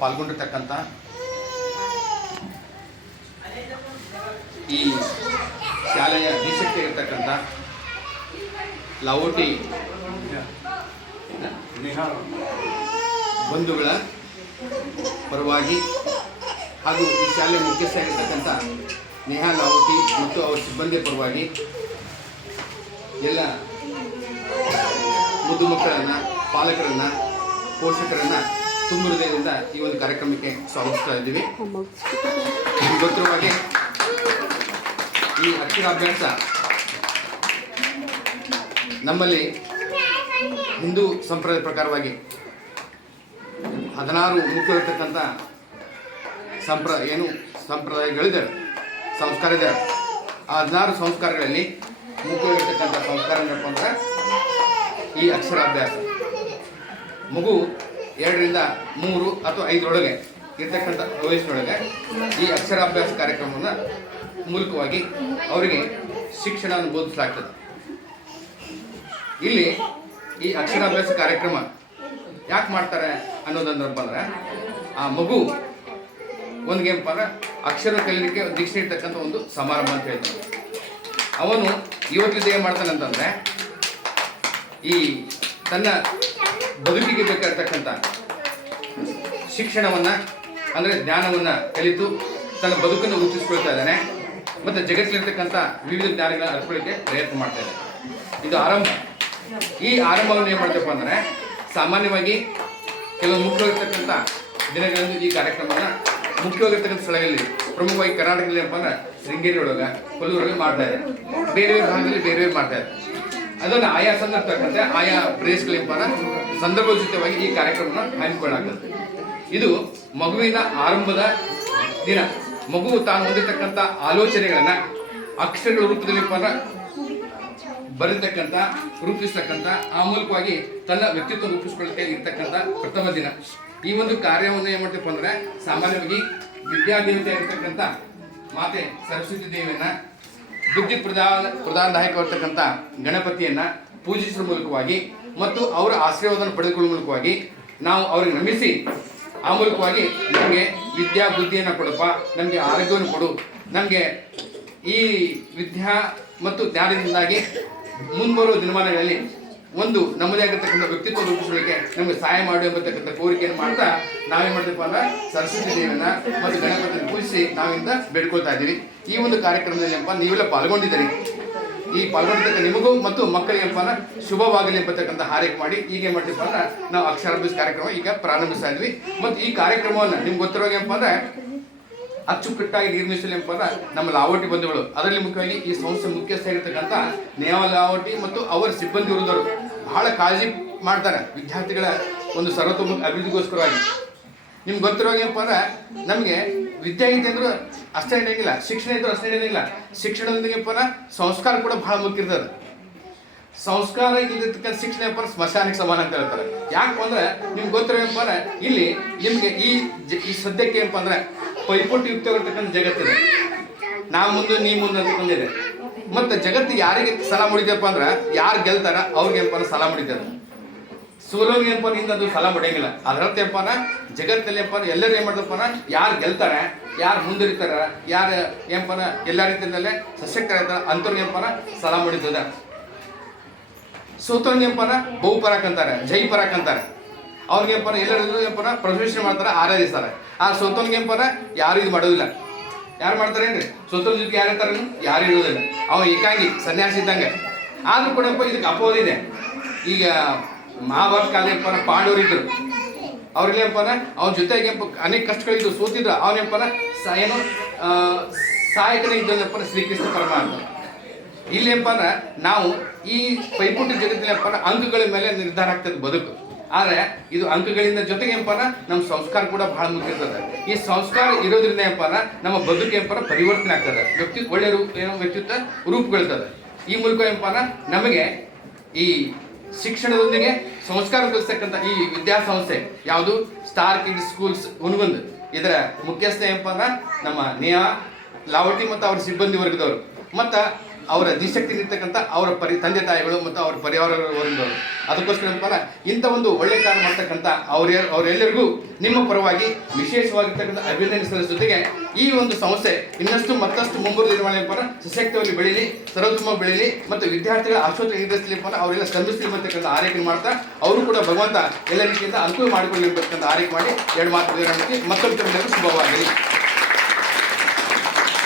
ಪಾಲ್ಗೊಂಡಿರ್ತಕ್ಕಂಥ ಈ ಶಾಲೆಯ ಅಧೀಕ್ಷಕರಾಗಿರ್ತಕ್ಕಂಥ ಲಾವೋಟಿ ಬಂಧುಗಳ ಪರವಾಗಿ ಹಾಗೂ ಈ ಶಾಲೆಯ ಮುಖ್ಯಸ್ಥರಾಗಿರ್ತಕ್ಕಂಥ ನೇಹಾ ಲಾವೋಟಿ ಮತ್ತು ಅವರ ಸಿಬ್ಬಂದಿಯ ಪರವಾಗಿ ಎಲ್ಲ ಮುದ್ದು ಮಕ್ಕಳನ್ನು, ಪಾಲಕರನ್ನು, ಪೋಷಕರನ್ನು ತುಂಬ ಹೃದಯದಿಂದ ಈ ಒಂದು ಕಾರ್ಯಕ್ರಮಕ್ಕೆ ಸ್ವಾಗತಿಸ್ತಾ ಇದ್ದೀವಿ. ಗೊತ್ತಿರುವಾಗೆ ಈ ಅಕ್ಷರಾಭ್ಯಾಸ ನಮ್ಮಲ್ಲಿ ಹಿಂದೂ ಸಂಪ್ರದಾಯ ಪ್ರಕಾರವಾಗಿ 16 ಮುಖ್ಯವಾಗಿರ್ತಕ್ಕಂಥ ಸಂಪ್ರದಾಯಗಳಿದೆ, ಸಂಸ್ಕಾರ ಇದೆ. ಆ 16 ಸಂಸ್ಕಾರಗಳಲ್ಲಿ ಮುಖ್ಯವಾಗಿರ್ತಕ್ಕಂಥ ಸಂಸ್ಕಾರ ಏನಪ್ಪ ಅಂದ್ರೆ ಈ ಅಕ್ಷರಾಭ್ಯಾಸ. ಮಗು 2 ರಿಂದ 3 ಅಥವಾ 5 ಇರ್ತಕ್ಕಂಥ ವಯಸ್ಸಿನೊಳಗೆ ಈ ಅಕ್ಷರಾಭ್ಯಾಸ ಕಾರ್ಯಕ್ರಮವನ್ನು ಮೂಲಕವಾಗಿ ಅವರಿಗೆ ಶಿಕ್ಷಣವನ್ನು ಬೋಧಿಸಲಾಗ್ತದೆ. ಇಲ್ಲಿ ಈ ಅಕ್ಷರಾಭ್ಯಾಸ ಕಾರ್ಯಕ್ರಮ ಯಾಕೆ ಮಾಡ್ತಾರೆ ಅನ್ನೋದಂದ್ರಪ್ಪ ಅಂದ್ರೆ ಆ ಮಗು ಒಂದೇನಪ್ಪ ಅಂದ್ರೆ ಅಕ್ಷರ ಕಲೀಲಿಕ್ಕೆ ದೀಕ್ಷೆ ಇರ್ತಕ್ಕಂಥ ಒಂದು ಸಮಾರಂಭ ಅಂತ ಹೇಳ್ತಾರೆ. ಅವನು ಇವತ್ತಿಂದ ಏನು ಮಾಡ್ತಾನೆ ಅಂತಂದರೆ ಈ ತನ್ನ ಬದುಕಿಗೆ ಬೇಕಾಗಿರ್ತಕ್ಕಂಥ ಶಿಕ್ಷಣವನ್ನು ಅಂದರೆ ಜ್ಞಾನವನ್ನು ಕಲಿತು ತನ್ನ ಬದುಕನ್ನು ರೂಪಿಸ್ಕೊಳ್ತಾ ಇದ್ದಾನೆ ಮತ್ತು ಜಗತ್ತಿಲಿರ್ತಕ್ಕಂಥ ವಿವಿಧ ಜ್ಞಾನಗಳನ್ನ ಅರ್ಕೊಳ್ಳಿಕ್ಕೆ ಪ್ರಯತ್ನ ಮಾಡ್ತಾ ಇದ್ದಾನೆ. ಇದು ಆರಂಭ. ಈ ಆರಂಭವನ್ನು ಏನು ಮಾಡ್ತಪ್ಪ ಅಂದರೆ ಸಾಮಾನ್ಯವಾಗಿ ಕೆಲವು ಮುಖ್ಯವಾಗಿರ್ತಕ್ಕಂಥ ದಿನಗಳಲ್ಲಿ ಈ ಕಾರ್ಯಕ್ರಮವನ್ನು ಮುಖ್ಯವಾಗಿರ್ತಕ್ಕಂಥ ಸ್ಥಳಗಳಲ್ಲಿ ಪ್ರಮುಖವಾಗಿ ಕರ್ನಾಟಕದಲ್ಲಿ ಏನಪ್ಪ ಅಂದ್ರೆ ಶೃಂಗೇರಿ ಒಳಗೆ, ಕೊಲ್ಲೂರೊಳಗೆ ಮಾಡ್ತಾ ಇದ್ದಾರೆ. ಬೇರೆ ಬೇರೆ ಭಾಗದಲ್ಲಿ ಬೇರೆ ಬೇರೆ ಮಾಡ್ತಾ ಇದ್ದಾರೆ. ಅದನ್ನು ಆಯಾ ಸಂದರ್ಭಕ್ಕಂತೆ ಆಯಾ ಪ್ರದೇಶಗಳೇನಪ್ಪ ಅಂದ್ರೆ ಸಂದರ್ಭೋಚಿತವಾಗಿ ಈ ಕಾರ್ಯಕ್ರಮವನ್ನು ಹಮ್ಮಿಕೊಳ್ಳಲಾಗ್ತದೆ. ಇದು ಮಗುವಿನ ಆರಂಭದ ದಿನ. ಮಗು ತಾನು ಹೊಂದಿರತಕ್ಕಂಥ ಆಲೋಚನೆಗಳನ್ನು ಅಕ್ಷರಗಳ ರೂಪದಲ್ಲಿ ಬರೀತಕ್ಕಂಥ, ರೂಪಿಸ್ತಕ್ಕಂಥ, ಆ ಮೂಲಕವಾಗಿ ತನ್ನ ವ್ಯಕ್ತಿತ್ವ ರೂಪಿಸ್ಕೊಳ್ಳಕ್ಕೆ ಇರ್ತಕ್ಕಂಥ ಪ್ರಥಮ ದಿನ. ಈ ಒಂದು ಕಾರ್ಯವನ್ನು ಏನು ಮಾಡ್ತೀಪ್ಪ ಅಂದರೆ ಸಾಮಾನ್ಯವಾಗಿ ವಿದ್ಯಾದೇವತೆ ಇರ್ತಕ್ಕಂಥ ಮಾತೆ ಸರಸ್ವತಿ ದೇವಿಯನ್ನ, ಬುದ್ಧಿ ಪ್ರಧಾನದಾಯಕವಾಗಿರ್ತಕ್ಕಂಥ ಗಣಪತಿಯನ್ನು ಪೂಜಿಸುವ ಮೂಲಕವಾಗಿ ಮತ್ತು ಅವರ ಆಶೀರ್ವಾದವನ್ನು ಪಡೆದುಕೊಳ್ಳುವ ಮೂಲಕವಾಗಿ ನಾವು ಅವ್ರಿಗೆ ನಮಿಸಿ ಆ ಮೂಲಕವಾಗಿ ನಮಗೆ ವಿದ್ಯಾ ಬುದ್ಧಿಯನ್ನು ಕೊಡಪ್ಪ, ನಮಗೆ ಆರೋಗ್ಯವನ್ನು ಕೊಡು, ನಮಗೆ ಈ ವಿದ್ಯಾ ಮತ್ತು ಜ್ಞಾನದಿಂದಾಗಿ ಮುಂಬರುವ ದಿನಮಾನಗಳಲ್ಲಿ ಒಂದು ನಮ್ಮದೇ ಆಗಿರ್ತಕ್ಕಂಥ ವ್ಯಕ್ತಿತ್ವ ರೂಪಿಸಲಿಕ್ಕೆ ನಮಗೆ ಸಹಾಯ ಮಾಡಿ ಎಂಬತಕ್ಕಂಥ ಕೋರಿಕೆಯನ್ನು ಮಾಡ್ತಾ ನಾವೇನು ಮಾಡ್ತೀವಿ ಅಂದ್ರೆ ಸರಸ್ವತಿ ದೇವಿಯನ್ನ ಮತ್ತು ಗಣಪತಿಯನ್ನು ಪೂಜಿಸಿ ನಾವಿಂದ ಬೇಡ್ಕೊಳ್ತಾ ಇದ್ದೀವಿ. ಈ ಒಂದು ಕಾರ್ಯಕ್ರಮದಲ್ಲಿ ನೀವೆಲ್ಲ ಪಾಲ್ಗೊಂಡಿದ್ದೀರಿ. ಈ ಪಾಲ್ಗೊಂಡಿರ್ತಕ್ಕ ನಿಮಗೂ ಮತ್ತು ಮಕ್ಕಳಿಗೆ ಶುಭವಾಗಲಿ ಎಂಬತಕ್ಕಂಥ ಹಾರೈಕೆ ಮಾಡಿ ಈಗ ಏನು ಮಾಡ್ತೀವಿ ಅಂದ್ರೆ ನಾವು ಅಕ್ಷರಾಭ್ಯಾಸ ಕಾರ್ಯಕ್ರಮ ಈಗ ಪ್ರಾರಂಭಿಸ್ತಾ ಇದ್ವಿ. ಮತ್ತು ಈ ಕಾರ್ಯಕ್ರಮವನ್ನು ನಿಮ್ಗೆ ಗೊತ್ತಿರೋ ಅಂದ್ರೆ ಅಚ್ಚುಕಟ್ಟಾಗಿ ನಿರ್ಮಿಸಲಿ ಅಂದ್ರೆ ನಮ್ಮ ಲಾವೋಟಿ ಬಂಧುಗಳು, ಅದರಲ್ಲಿ ಮುಖ್ಯವಾಗಿ ಈ ಸಂಸ್ಥೆ ಮುಖ್ಯಸ್ಥರಾಗಿರ್ತಕ್ಕಂಥ ನೇಹಾ ಲಾವೋಟಿ ಮತ್ತು ಅವರ ಸಿಬ್ಬಂದಿ ವೃಂದರು ಬಹಳ ಕಾಳಜಿ ಮಾಡ್ತಾರೆ ವಿದ್ಯಾರ್ಥಿಗಳ ಒಂದು ಸರ್ವತೋಮುಖ ಅಭಿವೃದ್ಧಿಗೋಸ್ಕರವಾಗಿ. ನಿಮ್ಗೆ ಗೊತ್ತಿರೋ ಏನಪ್ಪ ಅಂದ್ರೆ ನಮಗೆ ವಿದ್ಯಾಗೀತೆ ಅಂದ್ರೂ ಅಷ್ಟೇ ನಡೆಯಂಗಿಲ್ಲ, ಶಿಕ್ಷಣ ಇದ್ರೂ ಅಷ್ಟೇ ನಡೆಯಂಗಿಲ್ಲ. ಶಿಕ್ಷಣದೊಂದಿಗೆ ಸಂಸ್ಕಾರ ಕೂಡ ಬಹಳ ಮುಖ್ಯ ಇರ್ತದೆ. ಸಂಸ್ಕಾರ ಇಲ್ಲದಿರ್ತಕ್ಕಂಥ ಶಿಕ್ಷಣ ಸ್ಮಶಾನಕ್ಕೆ ಸಮಾನ ಅಂತ ಹೇಳ್ತಾರೆ. ಯಾಕಪ್ಪ ಅಂದ್ರೆ ನಿಮ್ಗೆ ಗೊತ್ತಿರೋ ಏನಪ್ಪ ಅಂದ್ರೆ ಇಲ್ಲಿ ನಿಮಗೆ ಈ ಸದ್ಯಕ್ಕೆ ಏನಪ್ಪ ಅಂದ್ರೆ ಪೈಪೋಟಿ ಯುಕ್ತವಾಗಿರ್ತಕ್ಕಂಥ ಜಗತ್ತಿದೆ. ನಾ ಮುಂದೆ ನೀ ಮುಂದೆ ಅಂತಕೊಂಡಿದೆ. ಮತ್ತು ಜಗತ್ತಿಗೆ ಯಾರಿಗೆ ಸಲ ಮುಡಿದಪ್ಪ ಅಂದ್ರೆ ಯಾರು ಗೆಲ್ತಾರ ಅವ್ರಿಗೆ ಏನಪ್ಪ ಸಲ ಮುಡಿತಾರೆ. ಸೋಲೋಗಿ ಏನಪ್ಪ ನಿಂದ ಅದು ಸಲ ಮುಡಿಯಂಗಿಲ್ಲ. ಅದರರ್ಥ ಏನಪ್ಪ ಜಗತ್ತಲ್ಲಿ ಎಲ್ಲರೂ ಏನು ಮಾಡ್ದಪ್ಪ ಯಾರು ಗೆಲ್ತಾರೆ, ಯಾರು ಮುಂದುವರಿತಾರ, ಯಾರು ಏನಪ್ಪ ಎಲ್ಲ ರೀತಿಯಲ್ಲೇ ಸಶಕ್ತರಾಗ್ತಾರ ಅಂಥವ್ರಿಗೆ ಏನಪ್ಪ ಸಲ ಮುಡಿತದ. ಸೋತವ್ರಿಗೆ ಏನಪ್ಪ ಬಹುಪರಾಕ್ ಅಂತಾರೆ, ಜೈ ಪರಾಕ್ ಅಂತಾರೆ. ಅವ್ರಿಗೆ ಏನಪ್ಪ ಎಲ್ಲರಿಗೂ ಏನಪ್ಪ ಪ್ರದರ್ಶನ ಮಾಡ್ತಾರೆ, ಆರಾಧಿಸ್ತಾರೆ. ಆ ಸೋತವ್ನಿಗೆ ಏನಪ್ಪ ಯಾರು ಇದು ಮಾಡೋದಿಲ್ಲ. ಯಾರು ಮಾಡ್ತಾರೆ ಏನ್ರಿ? ಸೋತವ್ರ ಜೊತೆಗೆ ಯಾರು ಇರ್ತಾರೆ? ಯಾರು ಇರೋದಿಲ್ಲ. ಅವ ಏಕಾಂಗಿ ಸನ್ಯಾಸಿ ಇದ್ದಂಗೆ. ಆದ್ರೂ ಕೂಡ ಇದಕ್ಕೆ ಅಪವಾದ ಇದೆ. ಈಗ ಮಹಾಭಾರತ ಕಾಲ ಏನಪ್ಪ ಪಾಂಡವರಿದ್ರು, ಅವ್ರಿಗೆ ಏನಪ್ಪ ಅವ್ನ ಜೊತೆಗೆ ಅನೇಕ ಕಷ್ಟಗಳಿದ್ದು, ಸೋತಿದ್ರು. ಅವನೇಪ್ಪ ಏನು ಸಹಾಯಕನೇ ಇದ್ದಪ್ಪ ಶ್ರೀಕೃಷ್ಣ ಪರಮಾತ್ಮ. ಇಲ್ಲಿ ಏನಪ್ಪ ಅಂದ್ರೆ ನಾವು ಈ ಪೈಪೋಟಿ ಜಗತ್ತಿನ ಅಂಕಗಳ ಮೇಲೆ ನಿರ್ಧಾರ ಆಗ್ತದೆ ಬದುಕು. ಆದರೆ ಇದು ಅಂಕಗಳಿಂದ ಜೊತೆಗೆ ಏನಪ್ಪ ನಮ್ಮ ಸಂಸ್ಕಾರ ಕೂಡ ಬಹಳ ಮುಖ್ಯ ಇರ್ತದೆ. ಈ ಸಂಸ್ಕಾರ ಇರೋದ್ರಿಂದ ಏನಪ್ಪ ನಮ್ಮ ಬದುಕು ಏನಪ್ಪ ಪರಿವರ್ತನೆ ಆಗ್ತದೆ, ಒಳ್ಳೆ ವ್ಯಕ್ತಿತ್ವ ರೂಪುಗೊಳ್ತದೆ. ಈ ಮೂಲಕ ಏನಪ್ಪ ನಮಗೆ ಈ ಶಿಕ್ಷಣದೊಂದಿಗೆ ಸಂಸ್ಕಾರ ಕಲಿಸ್ತಕ್ಕಂಥ ಈ ವಿದ್ಯಾಸಂಸ್ಥೆ ಯಾವುದು ಸ್ಟಾರ್ ಕಿಡ್ಸ್ ಸ್ಕೂಲ್ಸ್ ಹುನಗುಂದ, ಇದರ ಮುಖ್ಯಸ್ಥ ಏನಪ್ಪ ಅಂದ್ರೆ ನಮ್ಮ ನೇಹಾ ಲಾವೋಟಿ ಮತ್ತು ಅವ್ರ ಸಿಬ್ಬಂದಿ ವರ್ಗದವರು. ಮತ್ತು ಅವರ ದಿಶಕ್ತಿ ಇರ್ತಕ್ಕಂಥ ಅವರ ತಂದೆ ತಾಯಿಗಳು ಮತ್ತು ಅವರ ಪರಿವಾರ ವರ್ಗದವರು. ಅದಕ್ಕೋಸ್ಕರ ಏನಪ್ಪ ಇಂಥ ಒಂದು ಒಳ್ಳೆ ಕಾರ್ಯ ಮಾಡ್ತಕ್ಕಂಥ ಅವರೆಲ್ಲರಿಗೂ ನಿಮ್ಮ ಪರವಾಗಿ ವಿಶೇಷವಾಗಿರ್ತಕ್ಕಂಥ ಅಭಿನಂದನೆ ಸಲ್ಲಿಸುವ ಜೊತೆಗೆ ಈ ಒಂದು ಸಂಸ್ಥೆ ಇನ್ನಷ್ಟು ಮತ್ತಷ್ಟು ಮುಂಬರುವ ನಿರ್ವಹಣೆ ಸಶಕ್ತವಾಗಿ ಬೆಳೀಲಿ, ಸರ್ವೋತ್ತಮ ಬೆಳೀಲಿ ಮತ್ತು ವಿದ್ಯಾರ್ಥಿಗಳ ಆಶೋತ್ತರ ಈಡೇರಿಸಲಿ ಅವರೆಲ್ಲ ಶ್ರಮಿಸಲಿ ಅಂತಕ್ಕಂಥ ಆರೈಕೆ ಮಾಡ್ತಾ ಅವರು ಕೂಡ ಭಗವಂತ ಎಲ್ಲ ರೀತಿಯಿಂದ ಅನುಕೂಲ ಮಾಡಿಕೊಳ್ಳಿರ್ತಕ್ಕಂಥ ಆರೈಕೆ ಮಾಡಿ ಎರಡು ಮಾತು ಮತ್ತೊಂದು ಶುಭವಾಗಲಿ.